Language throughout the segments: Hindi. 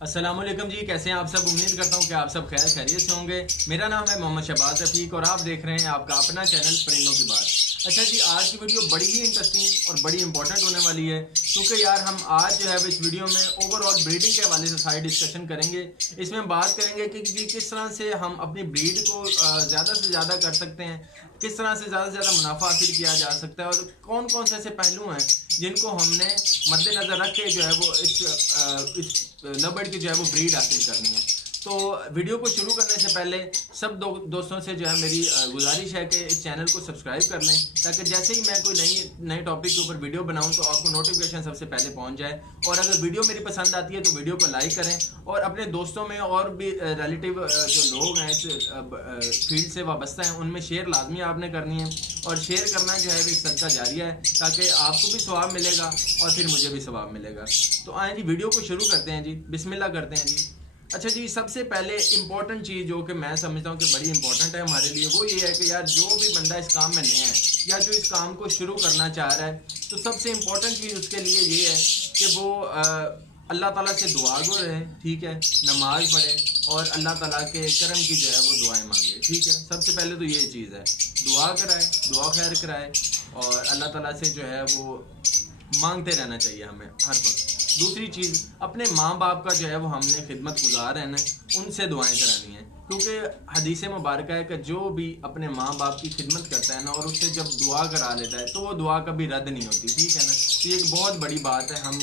अस्सलामुअलैकुम जी, कैसे हैं आप सब। उम्मीद करता हूं कि आप सब खैर खैरियत से होंगे। मेरा नाम है मोहम्मद शहबाज रफीक और आप देख रहे हैं आपका अपना चैनल परिंदों की बात। अच्छा जी, आज की वीडियो बड़ी ही इंटरेस्टिंग और बड़ी इंपॉर्टेंट होने वाली है, क्योंकि यार हम आज जो है इस वीडियो में ओवरऑल ब्रीडिंग के हवाले से सारी डिस्कशन करेंगे। इसमें हम बात करेंगे कि किस तरह से हम अपनी ब्रीड को ज़्यादा से ज़्यादा कर सकते हैं, किस तरह से ज़्यादा मुनाफा हासिल किया जा सकता है और कौन कौन से ऐसे पहलू हैं जिनको हमने मद्देनज़र रख के जो है वो इस लव बर्ड की जो है वो ब्रीड हासिल करनी है। तो वीडियो को शुरू करने से पहले सब दोस्तों से जो है मेरी गुजारिश है कि इस चैनल को सब्सक्राइब कर लें, ताकि जैसे ही मैं कोई नए टॉपिक के ऊपर वीडियो बनाऊं तो आपको नोटिफिकेशन सबसे पहले पहुंच जाए। और अगर वीडियो मेरी पसंद आती है तो वीडियो को लाइक करें और अपने दोस्तों में और भी रिलेटिव जो लोग हैं इस फील्ड से वाबस्ता हैं उनमें शेयर लाजमी आपने करनी है। और शेयर करना जो है एक सदका जारिया है, ताकि आपको भी सवाब मिलेगा और फिर मुझे भी सवाब मिलेगा। तो आए जी, वीडियो को शुरू करते हैं जी, बिस्मिल्लाह करते हैं जी। अच्छा जी, सबसे पहले इंपॉर्टेंट चीज़ जो कि मैं समझता हूँ कि बड़ी इंपॉर्टेंट है हमारे लिए, वो ये है कि यार जो भी बंदा इस काम में नया है या जो इस काम को शुरू करना चाह रहा है, तो सबसे इंपॉर्टेंट चीज़ उसके लिए ये है कि वो अल्लाह ताला से दुआगो रहे, ठीक है, नमाज पढ़े और अल्लाह ताला के करम की जो है वो दुआएं मांगे, ठीक है। सबसे पहले तो ये चीज़ है, दुआ कराए, दुआ खैर कराए और अल्लाह ताला से जो है वो मांगते रहना चाहिए हमें हर वक्त। दूसरी चीज़, अपने माँ बाप का जो है वो हमने खिदमत गुजार रहना है, उनसे दुआएं करानी है, क्योंकि हदीस मुबारक है कि जो भी अपने माँ बाप की खिदमत करता है ना और उससे जब दुआ करा लेता है तो वो दुआ कभी रद्द नहीं होती, ठीक है ना। तो ये एक बहुत बड़ी बात है हम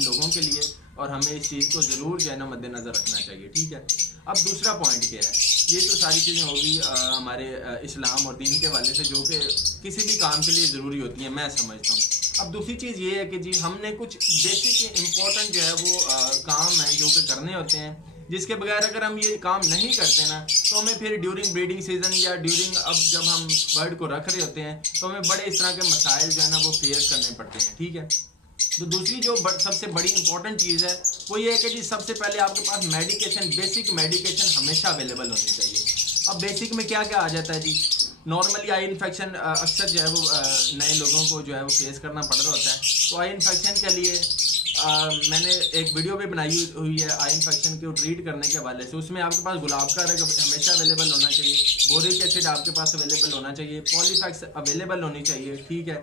लोगों के लिए और हमें इस चीज़ को ज़रूर जो है ना मद्देनज़र रखना चाहिए, ठीक है। अब दूसरा पॉइंट क्या है, ये तो सारी चीज़ें होगी हमारे इस्लाम और दीन के हवाले से, जो कि किसी भी काम के लिए ज़रूरी होती हैं, मैं समझता हूँ। अब दूसरी चीज़ ये है कि जी हमने कुछ बेसिक इंपॉर्टेंट जो है वो काम है जो कि करने होते हैं, जिसके बगैर अगर हम ये काम नहीं करते ना तो हमें फिर ड्यूरिंग ब्रीडिंग सीजन या ड्यूरिंग अब जब हम बर्ड को रख रहे होते हैं तो हमें बड़े इस तरह के मसाइल जो है ना वो फेस करने पड़ते हैं, ठीक है। तो दूसरी जो सबसे बड़ी इंपॉर्टेंट चीज़ है वो ये है कि जी सबसे पहले आपके पास मेडिकेशन, बेसिक मेडिकेशन हमेशा अवेलेबल होनी चाहिए। अब बेसिक में क्या क्या आ जाता है जी, नॉर्मली आई इन्फेक्शन अक्सर जो है वो नए लोगों को जो है वो फेस करना पड़ रहा होता है। तो आई इन्फेक्शन के लिए मैंने एक वीडियो भी बनाई हुई है आई इन्फेक्शन को ट्रीट करने के हवाले से। उसमें आपके पास गुलाब का रंग हमेशा अवेलेबल होना चाहिए, बोरिक एसिड आपके पास अवेलेबल होना चाहिए, पॉलीफैक्स अवेलेबल होनी चाहिए, ठीक है।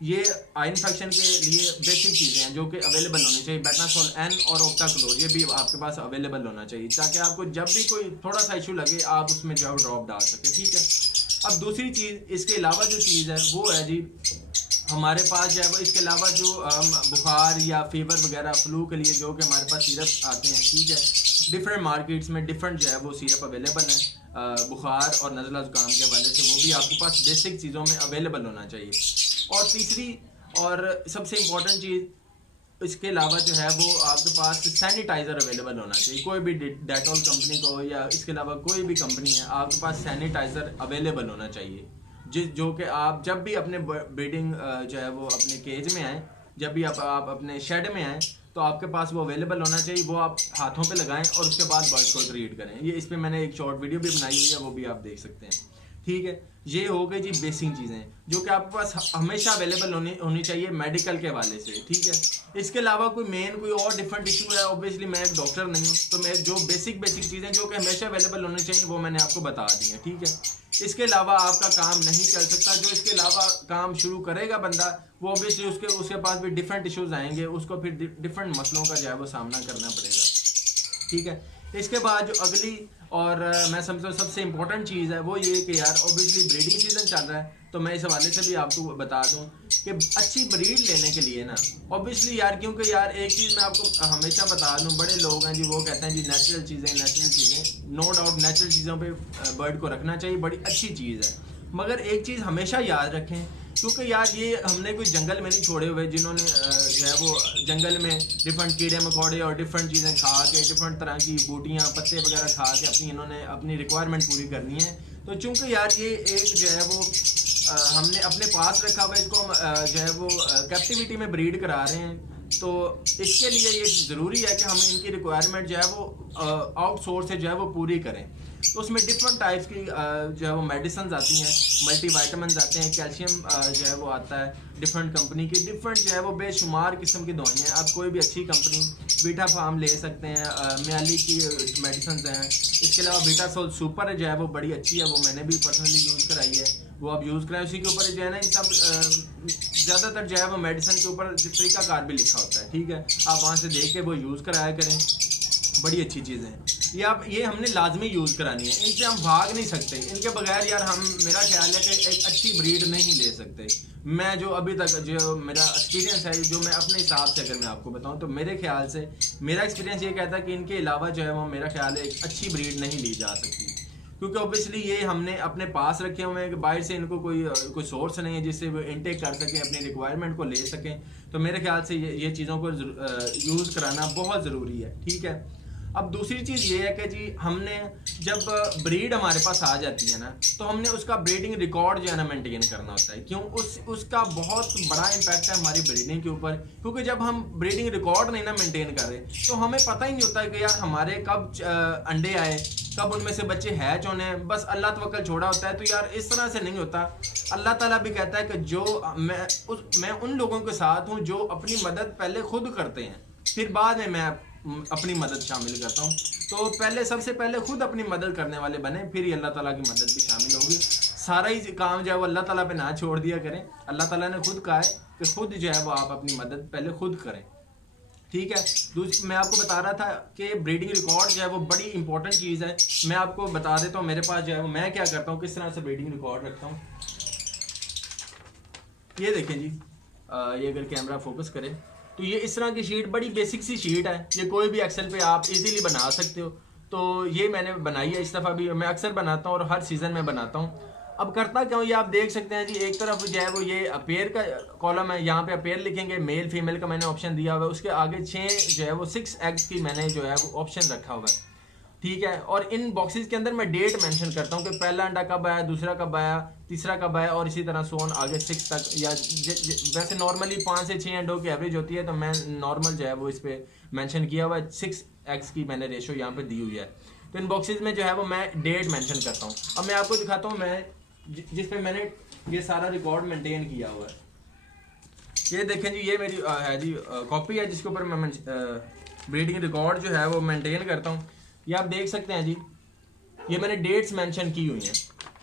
ये आई इन्फेक्शन के लिए बेसिक चीज़ें हैं जो कि अवेलेबल होनी चाहिए। बेटासोल एन और ऑक्टाक्लोर ये भी आपके पास अवेलेबल होना चाहिए, ताकि आपको जब भी कोई थोड़ा सा इशू लगे आप उसमें जो है ड्रॉप डाल सकें, ठीक है। अब दूसरी चीज़, इसके अलावा जो चीज़ है वो है जी हमारे पास जो है वो इसके अलावा जो बुखार या फीवर वगैरह फ्लू के लिए जो कि हमारे पास सिरप आते हैं, ठीक है। डिफरेंट मार्केट्स में डिफरेंट जो है वो सिरप अवेलेबल है बुखार और नज़ला ज़ुकाम के हवाले से, वो भी आपके पास बेसिक चीज़ों में अवेलेबल होना चाहिए। और तीसरी और सबसे इम्पॉर्टेंट चीज़, इसके अलावा जो है वो आपके पास सैनिटाइज़र अवेलेबल होना चाहिए। कोई भी डेटॉल कंपनी को या इसके अलावा कोई भी कंपनी है, आपके पास सैनिटाइज़र अवेलेबल होना चाहिए, जो कि आप जब भी अपने ब्रीडिंग जो है वो अपने केज में आए, जब भी आप अपने शेड में आए तो आपके पास वो अवेलेबल होना चाहिए। वो आप हाथों पे लगाएं और उसके बाद बर्ड को ट्रीट करें। ये इस पर मैंने एक शॉर्ट वीडियो भी बनाई हुई है, वो भी आप देख सकते हैं, ठीक है। ये हो गई जी बेसिक चीज़ें जो कि आपके पास हमेशा अवेलेबल होनी चाहिए मेडिकल के हवाले से, ठीक है। इसके अलावा कोई और डिफरेंट इशू है, ऑब्वियसली मैं एक डॉक्टर नहीं हूँ, तो मैं जो बेसिक चीज़ें जो कि हमेशा अवेलेबल होनी चाहिए वो मैंने आपको बता दी हैं, ठीक है। इसके अलावा आपका काम नहीं चल सकता। जो इसके अलावा काम शुरू करेगा बंदा, वो ऑब्वियसली उसके पास भी डिफरेंट इश्यूज आएंगे, उसको फिर डिफरेंट मसलों का जो है वो सामना करना पड़ेगा, ठीक है। इसके बाद जो अगली और मैं समझता हूँ सबसे इम्पोर्टेंट चीज़ है वो ये कि यार ऑब्वियसली ब्रीडिंग सीजन चल रहा है, तो मैं इस हवाले से भी आपको बता दूं कि अच्छी ब्रीड लेने के लिए ना ऑब्वियसली यार, क्योंकि यार एक चीज़ मैं आपको हमेशा बता दूं, बड़े लोग हैं जी वो कहते हैं जी नेचुरल चीज़ें, नो डाउट नेचुरल चीज़ों पे बर्ड को रखना चाहिए, बड़ी अच्छी चीज़ है। मगर एक चीज़ हमेशा याद रखें, क्योंकि यार ये हमने कोई जंगल में नहीं छोड़े हुए जिन्होंने जो है वो जंगल में डिफरेंट कीड़े मकोड़े और डिफरेंट चीज़ें खा के, डिफरेंट तरह की बूटियाँ पत्ते वगैरह खा के इन्होंने अपनी रिक्वायरमेंट पूरी करनी है। तो चूंकि यार ये एक जो है वो हमने अपने पास रखा हुआ, इसको हम जो है वो कैप्टिविटी में ब्रीड करा रहे हैं, तो इसके लिए ये ज़रूरी है कि हम इनकी रिक्वायरमेंट जो है वो आउटसोर्स से जो है वो पूरी करें। तो उसमें डिफरेंट टाइप्स की जो है वो मेडिसिन आती हैं, मल्टीवाइटामिन आते हैं, कैल्शियम जो है वो आता है डिफरेंट कंपनी की, डिफरेंट जो है वो बेशुमार किस्म की दवाइयाँ। आप कोई भी अच्छी कंपनी बीटा फार्म ले सकते हैं, म्याली की मेडिसिन हैं। इसके अलावा बीटा सोल सुपर जो है वो बड़ी अच्छी है, वो मैंने भी पर्सनली यूज़ कराई है, वो आप यूज़ कराएं। उसी के ऊपर जो है ना इन सब ज़्यादातर जो है वो मेडिसिन के ऊपर तरीकाकार भी लिखा होता है, ठीक है। आप वहाँ से देख के वो यूज़ कराया करें, बड़ी अच्छी चीज़ें हैं ये हमने लाजमी यूज़ करानी है, इनसे हम भाग नहीं सकते। इनके बगैर यार हम, मेरा ख्याल है कि एक अच्छी ब्रीड नहीं ले सकते। मैं जो अभी तक जो मेरा एक्सपीरियंस है, जो मैं अपने हिसाब से अगर मैं आपको बताऊं तो मेरे ख्याल से मेरा एक्सपीरियंस ये कहता है कि इनके अलावा जो है वो मेरा ख्याल है एक अच्छी ब्रीड नहीं ली जा सकती, क्योंकि ऑब्वियसली ये हमने अपने पास रखे हुए हैं कि बाहर से इनको कोई सोर्स नहीं है जिससे वो इनटेक कर सकें, अपनी रिक्वायरमेंट को ले सकें। तो मेरे ख्याल से ये चीज़ों को यूज़ कराना बहुत ज़रूरी है, ठीक है। अब दूसरी चीज़ ये है कि जी हमने जब ब्रीड हमारे पास आ जाती है ना, तो हमने उसका ब्रीडिंग रिकॉर्ड जो है ना मेंटेन करना होता है। क्यों? उसका बहुत बड़ा इम्पैक्ट है हमारी ब्रीडिंग के ऊपर, क्योंकि जब हम ब्रीडिंग रिकॉर्ड नहीं ना मेंटेन कर रहे तो हमें पता ही नहीं होता है कि यार हमारे कब अंडे आए, कब उनमें से बच्चे हैच होने हैं, बस अल्लाह तवक्कल छोड़ा होता है। तो यार इस तरह से नहीं होता। अल्लाह ताला भी कहता है कि जो मैं उन लोगों के साथ हूँ जो अपनी मदद पहले खुद करते हैं, फिर बाद में मैं अपनी मदद शामिल करता हूँ। तो पहले सबसे पहले खुद अपनी मदद करने वाले बने, फिर ही अल्लाह ताला की मदद भी शामिल होगी। सारा ही काम जो है वो अल्लाह ताला पे ना छोड़ दिया करें। अल्लाह ताला ने खुद कहा है कि खुद जो है वो आप अपनी मदद पहले खुद करें, ठीक है। दूसरी मैं आपको बता रहा था कि ब्रीडिंग रिकॉर्ड जो है वो बड़ी इंपॉर्टेंट चीज़ है। मैं आपको बता देता हूँ मेरे पास जो है वो मैं क्या करता हूँ, किस तरह से ब्रीडिंग रिकॉर्ड रखता हूँ। ये देखें जी, ये अगर कैमरा फोकस करे तो ये इस तरह की शीट, बड़ी बेसिक सी शीट है, ये कोई भी एक्सेल पे आप इजीली बना सकते हो। तो ये मैंने बनाई है, इस दफ़ा भी मैं अक्सर बनाता हूँ और हर सीज़न में बनाता हूँ। अब करता क्या हूँ, ये आप देख सकते हैं जी, एक तरफ जो है वो ये अपेयर का कॉलम है, यहाँ पे अपेयर लिखेंगे, मेल फीमेल का मैंने ऑप्शन दिया हुआ है। उसके आगे 6 जो है वो 6 एग्स की मैंने जो है वो ऑप्शन रखा हुआ है, ठीक है। और इन बॉक्सेस के अंदर मैं डेट मेंशन करता हूँ कि पहला अंडा कब आया, दूसरा कब आया, तीसरा कब आया, और इसी तरह सोन आगे 6 तक। या वैसे नॉर्मली 5 से 6 अंडों की एवरेज होती है, तो मैं नॉर्मल जो है वो इस पर मेंशन किया हुआ है, 6 एग्स की मैंने रेशो यहाँ पे दी हुई है। तो इन बॉक्सेस में जो है वो मैं डेट मेंशन करता हूँ। अब मैं आपको दिखाता हूँ, मैं जिस पे मैंने ये सारा रिकॉर्ड मेंटेन किया हुआ है। ये देखें जी, ये मेरी है जी कॉपी है जिसके ऊपर मैं ब्रीडिंग रिकॉर्ड जो है वो मेंटेन करता हूँ। ये आप देख सकते हैं जी, ये मैंने डेट्स मेंशन की हुई हैं,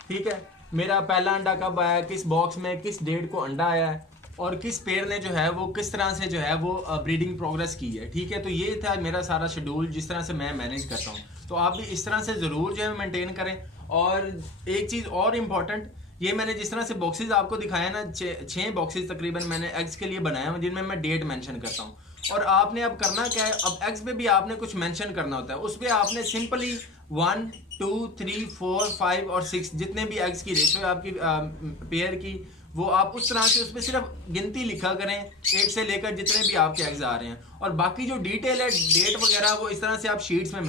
ठीक है। मेरा पहला अंडा कब आया, किस बॉक्स में किस डेट को अंडा आया है, और किस पेयर ने जो है वो किस तरह से जो है वो ब्रीडिंग प्रोग्रेस की है, ठीक है। तो ये था मेरा सारा शेड्यूल जिस तरह से मैं मैनेज करता हूँ। तो आप भी इस तरह से ज़रूर जो है मेंटेन करें। और एक चीज़ और इम्पॉर्टेंट, ये मैंने जिस तरह से बॉक्सेस आपको दिखाया ना, 6 बॉक्सेस तकरीबन मैंने एग्स के लिए बनाया हूँ, जिनमें मैं डेट मेंशन करता हूँ। और आपने अब करना क्या है, अब एग्स पे भी आपने कुछ मेंशन करना होता है। उस पर आपने सिंपली 1 2 3 4 5 और 6 जितने भी एग्स की रेशो है आपकी पेयर की, वो आप उस तरह से उस पर सिर्फ गिनती लिखा करें, 1 से लेकर जितने भी आपके एग्स आ रहे हैं। और बाकी जो डिटेल है, डेट वगैरह, वो इस तरह से आप शीट्स में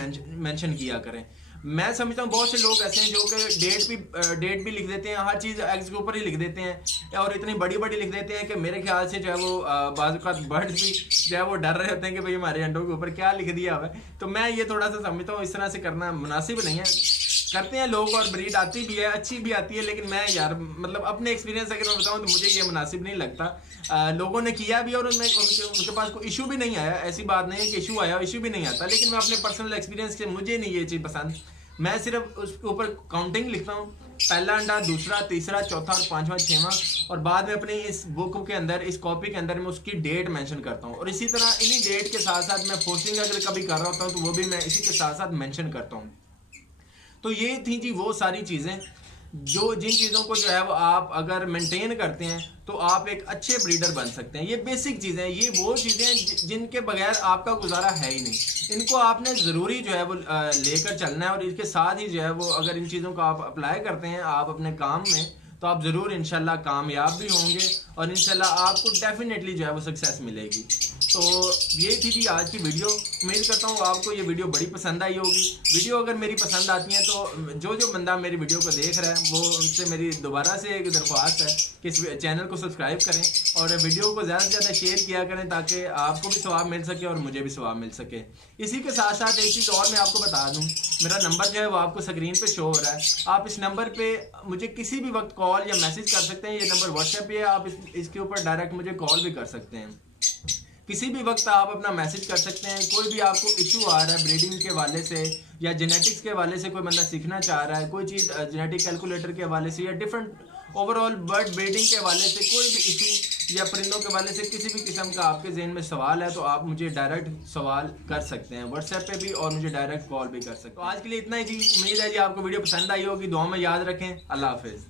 मेंशन किया करें। मैं समझता हूँ बहुत से लोग ऐसे हैं जो कि डेट भी लिख देते हैं, हर चीज़ एग्स के ऊपर ही लिख देते हैं, और इतनी बड़ी बड़ी लिख देते हैं कि मेरे ख्याल से जो है वो बाज़ बर्ड्स भी जो है वो डर रहे होते हैं कि भाई हमारे अंडों के ऊपर क्या लिख दिया हुआ है। तो मैं ये थोड़ा सा समझता हूँ इस तरह से करना मुनासिब नहीं है। करते हैं लोग और ब्रीड आती भी है, अच्छी भी आती है, लेकिन मैं यार मतलब अपने एक्सपीरियंस अगर मैं बताऊँ तो मुझे ये मुनासिब नहीं लगता। लोगों ने किया भी और उनके पास कोई इशू भी नहीं आया। ऐसी बात नहीं है कि इशू आया, इशू भी नहीं आता, लेकिन मैं अपने पर्सनल एक्सपीरियंस से मुझे नहीं ये चीज़ पसंद। मैं सिर्फ उसके ऊपर काउंटिंग लिखता हूँ, पहला अंडा, दूसरा, तीसरा, चौथा और 5वां 6वां, और बाद में अपनी इस बुक के अंदर, इस कॉपी के अंदर मैं उसकी डेट मेंशन करता हूँ। और इसी तरह इन्हीं डेट के साथ साथ मैं पोस्टिंग अगर कभी कर रहा होता हूँ तो वो भी मैं इसी के साथ साथ मेंशन करता हूँ। तो ये थी जी वो सारी चीज़ें जिन चीज़ों को जो है वो आप अगर मेंटेन करते हैं तो आप एक अच्छे ब्रीडर बन सकते हैं। ये बेसिक चीज़ें, ये वो चीज़ें जिनके बगैर आपका गुजारा है ही नहीं। इनको आपने ज़रूरी जो है वो लेकर चलना है, और इसके साथ ही जो है वो अगर इन चीज़ों को आप अप्लाई करते हैं आप अपने काम में, तो आप ज़रूर इंशाल्लाह कामयाब भी होंगे, और इंशाल्लाह आपको डेफिनेटली जो है वो सक्सेस मिलेगी। तो ये थी जी आज की वीडियो। उम्मीद करता हूँ आपको ये वीडियो बड़ी पसंद आई होगी। वीडियो अगर मेरी पसंद आती है तो जो बंदा मेरी वीडियो को देख रहा है वो उनसे मेरी दोबारा से एक दरख्वास्त है कि इस चैनल को सब्सक्राइब करें और वीडियो को ज़्यादा से ज़्यादा शेयर किया करें ताकि आपको भी सवाब मिल सके और मुझे भी सवाब मिल सके। इसी के साथ साथ एक चीज़ और मैं आपको बता दूं, मेरा नंबर जो है वो आपको स्क्रीन पे शो हो रहा है। आप इस नंबर पे मुझे किसी भी वक्त कॉल या मैसेज कर सकते हैं। ये नंबर व्हाट्सएप पे है, आप इसके ऊपर डायरेक्ट मुझे कॉल भी कर सकते हैं। किसी भी वक्त आप अपना मैसेज कर सकते हैं। कोई भी आपको इशू आ रहा है ब्रीडिंग के हवाले से या जेनेटिक्स के हवाले से, कोई बंदा सीखना चाह रहा है कोई चीज़ जेनेटिक कैलकुलेटर के हवाले से या डिफरेंट ओवरऑल बर्ड ब्रीडिंग के हवाले से, कोई भी इशू या परिंदों के हवाले से किसी भी किस्म का आपके जहन में सवाल है तो आप मुझे डायरेक्ट सवाल कर सकते हैं व्हाट्सएप पे भी और मुझे डायरेक्ट कॉल भी कर सकते हैं। तो आज के लिए इतना ही जी। उम्मीद है जी आपको वीडियो पसंद आई होगी। दुआ में याद रखें। अल्लाह हाफिज़।